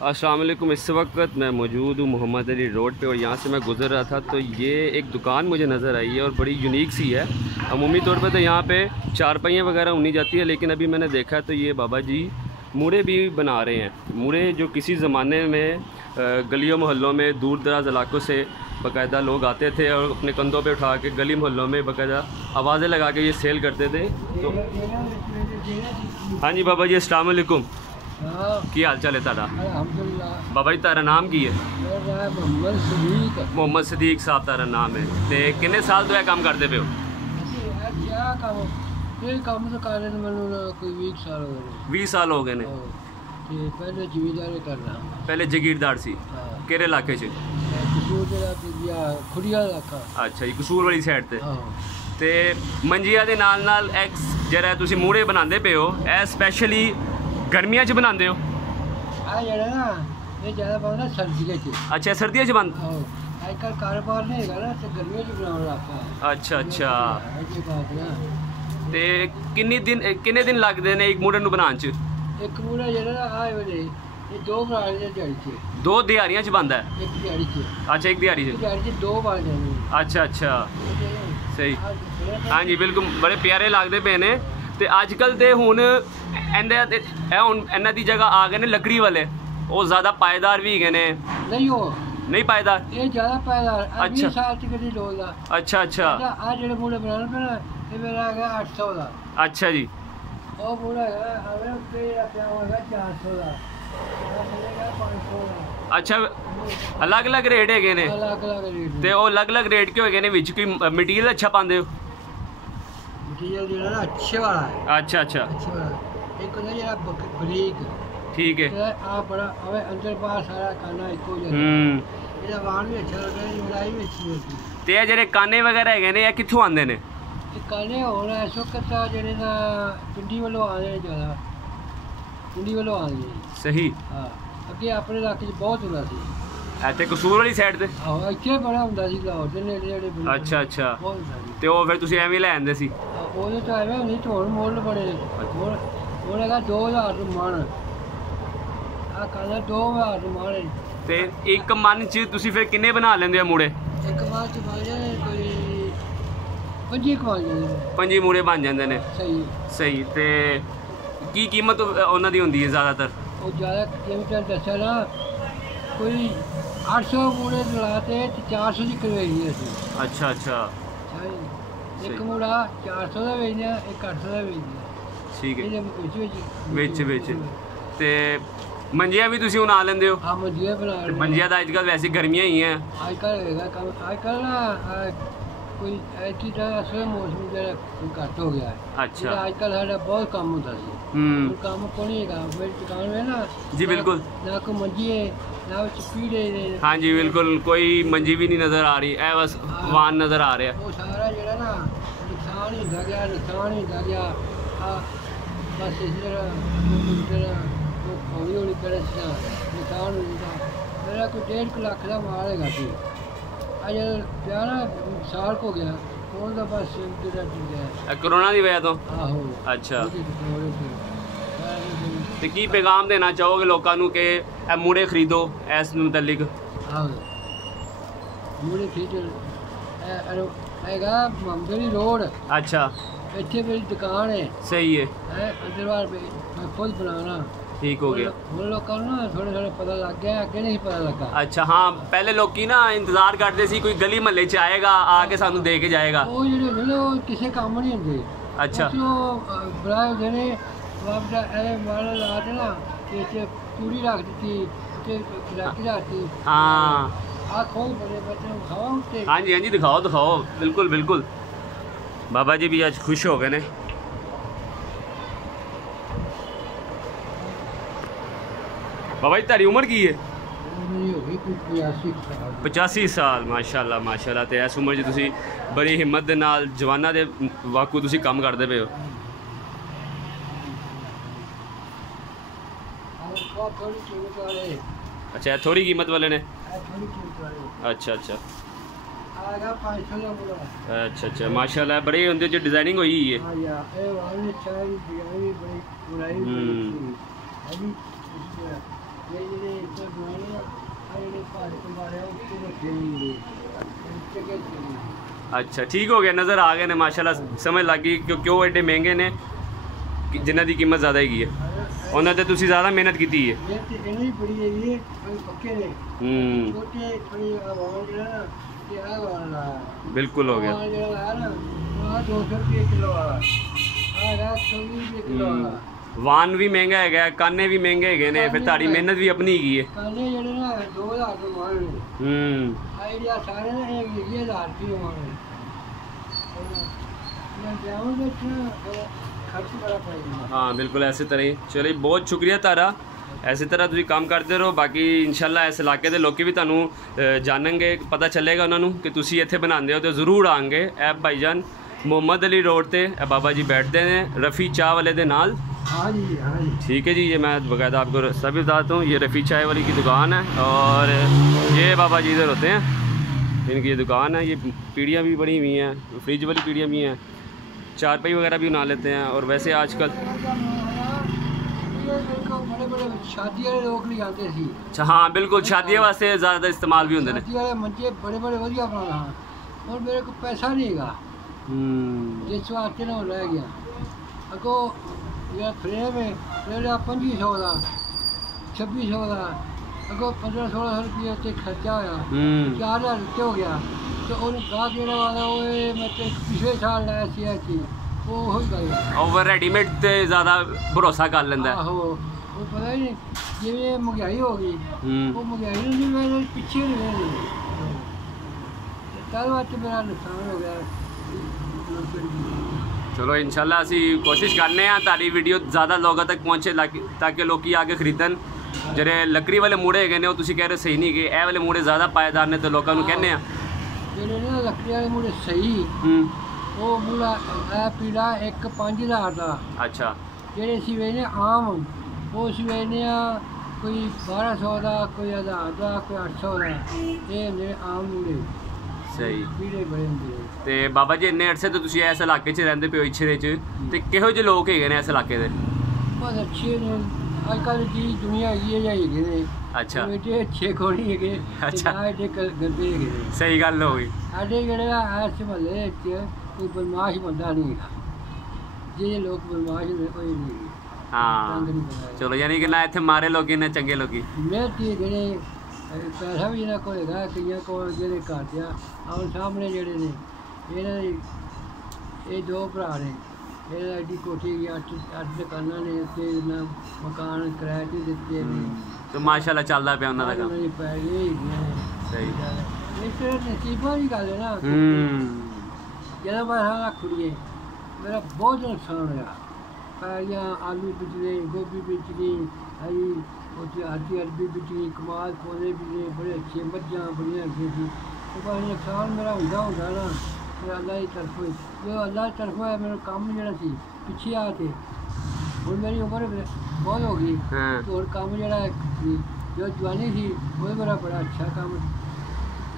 अस्सलाम वालेकुम। इस वक्त मैं मौजूद हूँ मोहम्मद अली रोड पे और यहाँ से मैं गुज़र रहा था तो ये एक दुकान मुझे नज़र आई है और बड़ी यूनिक सी है। अमूमी तौर पे तो यहाँ पे चारपाइयाँ वगैरह उन्नी जाती है, लेकिन अभी मैंने देखा तो ये बाबा जी मूड़े भी बना रहे हैं। मूड़े जो किसी ज़माने में गलियों मोहल्लों में दूर दराज इलाकों से बाकायदा लोग आते थे और अपने कंधों पे उठा के गली मोहल्लों में बाकायदा आवाज़ें लगा के ये सेल करते थे। तो हाँ जी बाबा जी, अस्सलाम वालेकुम। की हाल चाल है ताड़ा? बाबा जी तारा नाम की है? मोहम्मद सदीक साहब तारा नाम है। तो कितने साल तो यह काम करते पे हो? ये काम तो कर रहे मैंने कोई 20 साल हो गए। 20 साल हो गए ने। पहले जमींदारी कर रहा। पहले जगीरदार सी केरे इलाके से? खुड़िया इलाका। अच्छा जी, कसूर वाली साइड ते। ते मंजिया दे नाल नाल एक्स जरा तुसी मूड़े बनांदे पे हो, ए स्पेशली गर्मियां च बनांदे हो? आ जरा ना ये ज्यादा बनदा सर्दियां च। अच्छा, सर्दियां च बन आजकल कारोबार नहीं है ना, तो गर्मियां च बनाउण लगा। अच्छा अच्छा। ये बात ना। ते किन्ने दिन लगदे ने एक मूड़े नूं बनाउण च? एक मूड़ा जरा ना आए वाले ये दो बनाने दे दिहाड़ी च। दो दिहाड़ियां च बनदा है? एक दिहाड़ी च। अच्छा, एक दिहाड़ी च दो बन जाने। अच्छा अच्छा, सही। हाँ जी बिल्कुल, बड़े प्यारे लगदे पे ने। ते अजकल ते हुण इन्हां दी जगह आ गए ने लकड़ी वाले, वो ज़्यादा पायदार भी गए ने। नहीं हो नहीं पायदार, ये ज़्यादा पायदार। अच्छा। 20 साल तक नहीं लोग दा। अच्छा अच्छा। आ जेड़े मूड़े बनाने पे ना ये मेरा आ गया 800 दा। अच्छा जी। वो मूड़ा है हमें पे रखा होगा 400 दा। चलेगा 500 दा। अच्छा, अलग अलग रेट है ने? अलग अलग रेट। ते वो अलग अलग रेट के होए ने? विच कोई मटीरियल अच्छा पांदे हो? मटीरियल जेड़ा ना अच्छे वाला है। अच्छा अच्छा, अच्छे वाला एक होता जेड़ा बरीक। ठीक है। आ बड़ा हमें अंदर बाहर सारा खाना इको जैसा। ਇਹਦਾ ਵਾਣ ਵੀ ਅੱਛਾ ਲੱਗਦਾ ਹੈ, ਮਲਾਈ ਵੀ ਅੱਛੀ ਹੁੰਦੀ ਹੈ। ਤੇ ਇਹ ਜਿਹੜੇ ਕਾਨੇ ਵਗੈਰਾ ਹੈਗੇ ਨੇ ਇਹ ਕਿੱਥੋਂ ਆਉਂਦੇ ਨੇ? ਇਹ ਕਾਨੇ ਹੁਣ ਇਸ ਵਕਤ ਜਿਹੜੇ ਨਾ ਪਿੰਡੀ ਵੱਲੋਂ ਆਉਂਦੇ ਨੇ, ਜ਼ਿਆਦਾ ਪਿੰਡੀ ਵੱਲੋਂ ਆਉਂਦੇ ਨੇ। ਸਹੀ। ਹਾਂ, ਅੱਗੇ ਆਪਣੇ ਇਲਾਕੇ 'ਚ ਬਹੁਤ ਹੁੰਦਾ ਸੀ। ਇੱਥੇ ਕਸੂਰ ਵਾਲੀ ਸਾਈਡ ਤੇ? ਆਹੋ, ਇੱਥੇ ਬੜਾ ਹੁੰਦਾ ਸੀ ਲਾਹੌਰ ਦੇ ਨੇੜੇ ਜਿਹੜੇ। ਅੱਛਾ ਅੱਛਾ। ਬਹੁਤ ਹੁੰਦਾ ਸੀ। ਤੇ ਉਹ ਫਿਰ ਤੁਸੀਂ ਐਵੇਂ ਲੈ ਆਉਂਦੇ ਸੀ? ਉਹਦੇ ਤਾਂ ਐਵੇਂ ਨਹੀਂ, ਢੋਲ ਮੋਲ ਬੜੇ ਹੁਣ ਹੈਗਾ 2000 ਨੂੰ ਮਣ। ਆ ਕਾਨਾ 2000 ਨੂੰ ਮਣ। ਤੇ ਇੱਕ ਮਨ ਚ ਤੁਸੀਂ ਫਿਰ ਕਿੰਨੇ ਬਣਾ ਲੈਂਦੇ ਹੋ ਮੂੜੇ? ਇੱਕ ਮਨ ਚ ਬਣ ਜਾਂਦੇ ਕੋਈ 25 ਬਣ ਜਾਂਦੇ। 25 ਮੂੜੇ ਬਣ ਜਾਂਦੇ ਨੇ। ਸਹੀ ਸਹੀ। ਤੇ ਕੀ ਕੀਮਤ ਉਹਨਾਂ ਦੀ ਹੁੰਦੀ ਹੈ ਜ਼ਿਆਦਾਤਰ? ਉਹ ਜ਼ਿਆਦਾ ਕੀਮਤ ਦੱਸਿਆ ਨਾ, ਕੋਈ 800 ਮੂੜੇ ਲਾਤੇ ਤੇ 400 ਦੀ ਕਰਵਾਈ ਅਸੀਂ। ਅੱਛਾ ਅੱਛਾ। ਇੱਕ ਮੂੜਾ 400 ਦਾ ਵੇਚਦੇ ਆ, ਇੱਕ 800 ਦਾ ਵੇਚਦੇ ਆ। ਠੀਕ ਹੈ। ਵਿੱਚ ਵਿੱਚ ਤੇ ਮੰਜੀਆਂ ਵੀ ਤੁਸੀਂ ਬਣਾ ਲੈਂਦੇ ਹੋ? ਹਾਂ, ਮੰਜੀਆਂ ਬਣਾ ਲੈਂਦੇ। ਮੰਜੀਆਂ ਦਾ ਅੱਜ ਕੱਲ੍ਹ ਵੈਸੇ ਗਰਮੀਆਂ ਹੀ ਹੈ। ਅੱਜ ਕੱਲ੍ਹ ਹੈਗਾ ਕੰਮ। ਅੱਜ ਕੱਲ੍ਹ ਨਾ ਕੋਈ ਐਸੀ ਤਰ੍ਹਾਂ ਅਸਲ ਮੌਸਮ ਜਿਹੜਾ ਘੱਟ ਹੋ ਗਿਆ ਹੈ। ਅੱਛਾ। ਅੱਜ ਕੱਲ੍ਹ ਸਾਡਾ ਬਹੁਤ ਕੰਮ ਹੁੰਦਾ ਸੀ। ਹੁਣ ਕੰਮ ਕੋਈ ਨਹੀਂ ਹੈਗਾ। ਮੇਰੀ ਦੁਕਾਨ ਹੈ ਨਾ ਜੀ ਬਿਲਕੁਲ, ਨਾ ਕੋਈ ਮੰਜੀ ਹੈ ਨਾ ਵਿੱਚ ਪੀੜੇ ਨੇ। हाँ जी बिल्कुल, कोई मंजी भी नहीं नज़र आ रही है, बस वाहन नज़र आ रहा है। ਉਹ ਸਾਰਾ ਜਿਹੜਾ ਨਾ ਨੁਕਸਾਨ ਹੀ ਹੁੰਦਾ ਗਿਆ, ਨੁਕਸਾਨ ਹੀ ਹੁੰਦਾ ਗਿਆ। ਬਸ ਇਸ ਤਰ੍ਹਾਂ ਉਹ ਹੌਲੀ ਹੌਲੀ ਕਰੇ ਨੁਕਸਾਨ ਹੁੰਦਾ। ਮੇਰਾ ਕੋਈ 1.5 ਲੱਖ ਦਾ ਮਾਲ ਹੈਗਾ ਸੀ। ਅੱਜ ਪਿਆ ਨਾ ਸਾਲ ਹੋ ਗਿਆ, ਉਹਨਾਂ ਦਾ ਬਸ ਜਿਹੜਾ ਗਿਆ कोरोना की वजह तो? ਆਹੋ। अच्छा। ਤੇ ਕੀ ਪੈਗਾਮ ਦੇਣਾ ਚਾਹੋਗੇ ਲੋਕਾਂ ਨੂੰ ਕਿ ਇਹ ਮੂੜੇ ਖਰੀਦੋ ਇਸ ਮੁਤਲਕ? ਆਹੋ, ਮੂੜੇ ਖਰੀਦੋ। ਹੈਗਾ ਮੰਗਲੀ ਰੋਡ। ਅੱਛਾ। ਇੱਥੇ ਮੇਰੀ ਦੁਕਾਨ ਹੈ। ਸਹੀ ਹੈ। ਅੰਦਰ ਬਾਹਰ ਮੈਂ ਖੁਦ ਬਣਾਉਣਾ। ठीक हो गया। ਹੁਣ ਲੋਕਾਂ ਨੂੰ ਨਾ ਥੋੜਾ ਥੋੜਾ ਪਤਾ ਲੱਗ ਗਿਆ, ਅੱਗੇ ਨਹੀਂ ਪਤਾ ਲੱਗਾ। अच्छा हाँ, पहले लोग ना इंतजार करते सी कोई गली महल्ले च आएगा आके सानू दे के जाएगा। ਉਹ ਜਿਹੜੇ ਨੇ ਉਹ ਕਿਸੇ ਕੰਮ ਨਹੀਂ ਹੁੰਦੇ। अच्छा। ਉਹ ਬੜਾ ਹੁੰਦੇ ਨੇ ਬਾਪ ਦਾ ਇਹ ਮਾਲ ਲਾ ਕੇ ਨਾ ਤੇ ਪੂਰੀ ਰੱਖ ਦਿੱਤੀ ਤੇ ਰੱਖ ਦਿੱਤੀ। हाँ ਆ ਖੋਲ ਬੜੇ ਬੱਚੇ ਨੂੰ ਖਾਓ ਤੇ। हाँ जी हाँ जी, दिखाओ दिखाओ, बिल्कुल बिल्कुल। बाबा जी भी आज खुश हो गए ने। बाबा जी तारी उम्र की है? 85 साल। माशाल्लाह माशाल्लाह। तो इस उम्र 'ਚ ਤੁਸੀਂ बड़ी हिम्मत ਦੇ ਨਾਲ जवाना ਦੇ ਵਾਕੂ ਤੁਸੀਂ ਕੰਮ ਕਰਦੇ ਪਏ ਹੋ। अच्छा, थोड़ी कीमत वाले ने? अच्छा अच्छा। अच्छा अच्छा, माशाल्लाह बड़े उनके जो डिजाइनिंग हुई है। ये ਜਿਹੜੇ ਇੱਥੇ ਬਣਾਏ ਆ ਜਿਹੜੇ ਭਾਰਤ ਮਾਰੇ ਉੱਤੇ ਰੱਖੇ ਨੇ ਅੱਛਾ ਠੀਕ ਹੋ ਗਿਆ, ਨਜ਼ਰ ਆ ਗਏ ਨੇ ਮਾਸ਼ਾਅੱਲਾ, ਸਮਝ ਲੱਗ ਗਈ ਕਿ ਕਿਉਂ ਐਡੇ ਮਹਿੰਗੇ ਨੇ, ਜਿਨ੍ਹਾਂ ਦੀ ਕੀਮਤ ਜ਼ਿਆਦਾ ਹੈਗੀ ਹੈ, ਉਹਨਾਂ ਤੇ ਤੁਸੀਂ ਜ਼ਿਆਦਾ ਮਿਹਨਤ ਕੀਤੀ ਹੈ। ਇਹ ਤੇ ਇੰਨੀ ਬੜੀ ਹੈਗੀ ਹੈ, ਪੱਕੇ ਨੇ ਛੋਟੇ ਥੋੜੀ ਆਵਾਜ਼ ਜਿਹੜਾ ਨਾ ਤੇ ਆ ਵਾਲਾ ਬਿਲਕੁਲ ਹੋ ਗਿਆ ਜਿਹੜਾ ਹੈ ਨਾ ਉਹ 200 ਰੁਪਏ ਕਿਲੋ ਵਾਲਾ ਆ ਰਾ 120 ਰੁਪਏ ਕਿਲੋ ਵਾਲਾ। ਵਾਨ ਵੀ ਮਹਿੰਗਾ ਹੈਗਾ, ਕਾਨੇ ਵੀ ਮਹਿੰਗੇ ਹੈਗੇ ਨੇ, ਫਿਰ ਤੁਹਾਡੀ ਮਿਹਨਤ ਵੀ ਆਪਣੀ ਹੈਗੀ ਹੈ। ਕਾਨੇ ਜਿਹੜੇ ਨਾ 2000 ਰੁਪਏ ਮਾਰ ਨੇ ਆ ਜਿਹੜਾ ਸਾਰੇ ਨਾ ਇਹ 20000 ਰੁਪਏ ਮਾਰ ਨੇ ਮੈਂ ਜਾਉਂ ਦੇਖਣਾ ਖਰਚ ਬੜਾ ਪਏਗਾ। ਹਾਂ ਬਿਲਕੁਲ ਐਸੇ ਤਰ੍ਹਾਂ ਹੀ। ਚਲੋ ਬਹੁਤ ਸ਼ੁਕਰੀਆ ਤਾਰਾ, ਐਸੇ ਤਰ੍ਹਾਂ ਤੁਸੀਂ ਕੰਮ ਕਰਦੇ ਰਹੋ। ਬਾਕੀ ਇਨਸ਼ਾਅੱਲਾ ਇਸ ਇਲਾਕੇ ਦੇ ਲੋਕੀ ਵੀ ਤੁਹਾਨੂੰ ਜਾਣਨਗੇ, ਪਤਾ ਚੱਲੇਗਾ ਉਹਨਾਂ ਨੂੰ ਕਿ ਤੁਸੀਂ ਇੱਥੇ ਬਣਾਉਂਦੇ ਹੋ, ਤਾਂ ਜ਼ਰੂਰ ਆਉਣਗੇ। ਇਹ ਭਾਈਜਾਨ ਮੁਹੰਮਦ ਅਲੀ रोड ਤੇ ਇਹ बाबा जी बैठते हैं रफ़ी चाय वाले ਦੇ ਨਾਲ। हाँ जी हाँ जी ठीक है जी, ये मैं बाकायदा आपको रास्ता भी बताता हूँ। ये रफ़ी चाय वाली की दुकान है और ये बाबा जी इधर होते हैं, इनकी ये दुकान है। ये पीढ़ियाँ भी बनी हुई हैं, फ्रिज वाली पीढ़ियाँ भी हैं, चारपाई वगैरह भी बना लेते हैं। और वैसे आजकल बड़े बड़े शादी वाले लोग नहीं आते सी। अच्छा हाँ बिल्कुल, शादियों वास्ते ज़्यादा इस्तेमाल भी होंगे ने। शादी वाले मंचे बड़े बड़े वधिया बनाना और मेरे को पैसा नहीं है जिस वास्ते ना रह गया अगो ये फ्रेम है मेरा 2500 का 2600 का अगो 1500-1600 रुपये से खर्चा होया 4000 रुपये हो गया। तो उन्हें गा देने वाला वो मैं पिछले साल लाया सी ऐसी वो हो गई और रेडीमेड ते ज़्यादा भरोसा कर लेंदा है। आहो वो पता ही नहीं जिवें महंगाई हो गई वो महंगाई नहीं मेरे पीछे नहीं रही कल वास्ते मेरा नुकसान हो गया। ਚਲੋ ਇਨਸ਼ਾਅੱਲਾ ਅਸੀਂ ਕੋਸ਼ਿਸ਼ ਕਰਨੇ ਆ ਤੁਹਾਡੀ ਵੀਡੀਓ ਜ਼ਿਆਦਾ ਲੋਕਾਂ ਤੱਕ ਪਹੁੰਚੇ ਤਾਂ ਕਿ ਲੋਕੀ ਆ ਕੇ ਖਰੀਦਣ। ਜਿਹੜੇ ਲੱਕੜੀ ਵਾਲੇ ਮੂੜੇ ਹੈਗੇ ਨੇ ਉਹ ਤੁਸੀਂ ਕਹਿ ਰਹੇ ਸਹੀ ਨਹੀਂ ਗਏ, ਇਹ ਵਾਲੇ ਮੂੜੇ ਜ਼ਿਆਦਾ ਪਾਏਦਾਰ ਨੇ ਤੇ ਲੋਕਾਂ ਨੂੰ ਕਹਿੰਦੇ ਆ ਜਿਹੜੇ ਨਾ ਲੱਕੜੀ ਵਾਲੇ ਮੂੜੇ ਸਹੀ ਉਹ ਮੂੜਾ ਇਹ ਪੀੜਾ 1-5000 ਦਾ। ਅੱਛਾ ਜਿਹੜੇ ਅਸੀਂ ਵੇਚਦੇ ਆਮ ਉਹ ਅਸੀਂ ਵੇਚਦੇ ਆ ਕੋਈ 1200 ਦਾ, ਕੋਈ 1000 ਦਾ, ਕੋਈ 800 ਦਾ। ਇਹ ਹੁੰਦੇ ਆਮ ਮੂੜੇ ਸਹੀ ਪੀੜੇ ਬੜੇ ਹੁੰਦੇ। ਤੇ ਬਾਬਾ ਜੀ ਇੰਨੇ ਅਰਸੇ ਤੋਂ ਤੁਸੀਂ ਇਸ ਇਲਾਕੇ 'ਚ ਰਹਿੰਦੇ ਪਿਓ ਇਛਰੇ 'ਚ, ਤੇ ਕਿਹੋ ਜਿਹੇ ਲੋਕ ਹੈਗੇ ਨੇ ਇਸ ਇਲਾਕੇ ਦੇ? ਬਹੁਤ ਅੱਛੇ ਨੇ, ਅੱਜ ਕੱਲ੍ਹ ਦੀ ਦੁਨੀਆ ਹੈਗੀ ਹੈ ਜਾਂ ਹੈਗੇ ਨੇ। ਅੱਛਾ ਬੇਟੇ ਅੱਛੇ ਕੋਣੀ ਹੈਗੇ, ਅੱਛਾ ਐਡੇ ਗੰਦੇ ਹੈਗੇ ਨੇ। ਸਹੀ ਗੱਲ ਹੋ ਗਈ। ਸਾਡੇ ਜਿਹੜੇ ਆ ਇਸ ਮਹੱਲੇ 'ਚ ਕੋਈ ਬਦਮਾਸ਼ ਬੰਦਾ ਨਹੀਂ ਹੈਗਾ, ਜਿਹੜੇ ਲੋਕ ਬਦਮਾਸ਼ ਨੇ ਕੋਈ ਨਹੀਂ ਹੈਗੇ। ਹਾਂ ਚਲੋ ਯਾਨੀ ਕਿ ਨਾ ਇੱਥੇ ਮਾਰੇ ਲੋਕੀ ਨੇ ਚੰਗੇ ਲੋਕੀ ਮਿਹਨਤੀ ਜਿਹੜੇ ਪੈਸਾ ਵੀ ਇਹਨਾਂ ਕੋਲ ਹੈਗਾ, ਕਈਆਂ ਕੋਲ ਜਿਹੜੇ ਘਰ ਆ ਆਉਣ ਸਾਹਮਣੇ ਜਿਹੜੇ ਨੇ ਇਹਨਾਂ ਦੀ ਇਹ ਦੋ ਭਰਾ ਨੇ, ਇਹਨਾਂ ਐਡੀ ਕੋਠੀ ਗਈ 8 ਦੁਕਾਨਾਂ ਨੇ ਤੇ ਇਹਨਾਂ ਮਕਾਨ ਕਿਰਾਏ 'ਤੇ ਦਿੱਤੇ ਨੇ ਤੇ ਮਾਸ਼ਾਅੱਲਾ ਚੱਲਦਾ ਪਿਆ ਉਹਨਾਂ ਦਾ ਕੰਮ। ਉਹਨਾਂ ਦੀ ਪੈ ਗਈ ਸਹੀ ਇਹ ਫਿਰ ਨਸੀਬਾਂ ਦੀ ਗੱਲ ਹੈ ਨਾ। ਜਦੋਂ ਮੈਂ ਸਾਰਾ ਖੁੜੀਏ ਮੇਰਾ ਬਹੁਤ ਨੁਕਸਾਨ ਹੋਇਆ। ਪੈਲੀਆਂ ਆਲੂ ਬੀਜਣੇ, ਗੋਭੀ ਬੀਜਣੀ, ਹਰੀ ਉੱਥੇ ਅਰਬੀ ਬੀਜਣੀ, ਕਮਾਲ ਪੌਦੇ ਬੀਜਣੇ, ਬੜੇ ਅੱਛੇ ਮੱਝਾਂ ਬੜੀਆਂ ਅੱਗੇ ਸੀ। ਉਹ ਬਸ ਨੁਕਸਾਨ ਮੇਰਾ ਹੁੰਦਾ ਨਾ ਫਿਰ ਅੱਲਾ ਦੀ ਤਰਫੋਂ ਹੀ। ਜੋ ਅੱਲਾ ਦੀ ਤਰਫੋਂ ਹੈ ਮੇਰਾ ਕੰਮ ਜਿਹੜਾ ਸੀ ਪਿੱਛੇ ਆ ਕੇ ਹੁਣ ਮੇਰੀ ਉਮਰ ਬਹੁਤ ਹੋ ਗਈ ਤੇ ਹੋਰ ਕੰਮ ਜਿਹੜਾ ਸੀ ਜੋ ਜਵਾਨੀ ਸੀ ਉਹ ਮੇਰਾ ਬੜਾ ਅੱਛਾ ਕੰਮ,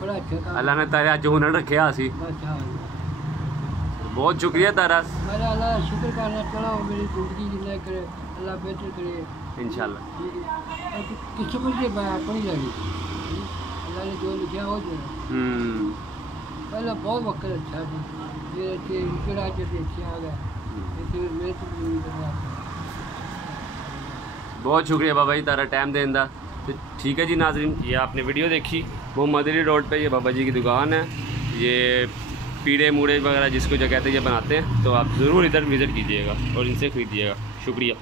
ਬੜਾ ਅੱਛਾ ਕੰਮ ਅੱਲਾ ਨੇ ਤਾਰੇ ਅੱਜ ਹੁਨਰ ਰੱਖਿਆ ਸੀ। ਅੱਛਾ ਬਹੁਤ ਸ਼ੁਕਰੀਆ ਤਾਰਾ। मेरा अल्लाह शुक्र करना चलो मेरी ज़िंदगी जिंदा करे अल्लाह बेहतर करे इंशाल्लाह। किस्मत से मैं अपनी लगी अल्लाह ने जो लिखा हो जाए। पहले बहुत वक्त अच्छा था ये इकड़ा अच्छे आ गया मैं तो बहुत शुक्रिया बाबा जी तारा टाइम देने का। तो ठीक है जी नाज़रीन, ये आपने वीडियो देखी मोहम्मद अली रोड पे ये बाबा जी की दुकान है। ये पीड़े मूड़े वगैरह जिसको जो कहते हैं ये बनाते हैं, तो आप ज़रूर इधर विज़िट कीजिएगा और इनसे ख़रीदिएगा। शुक्रिया।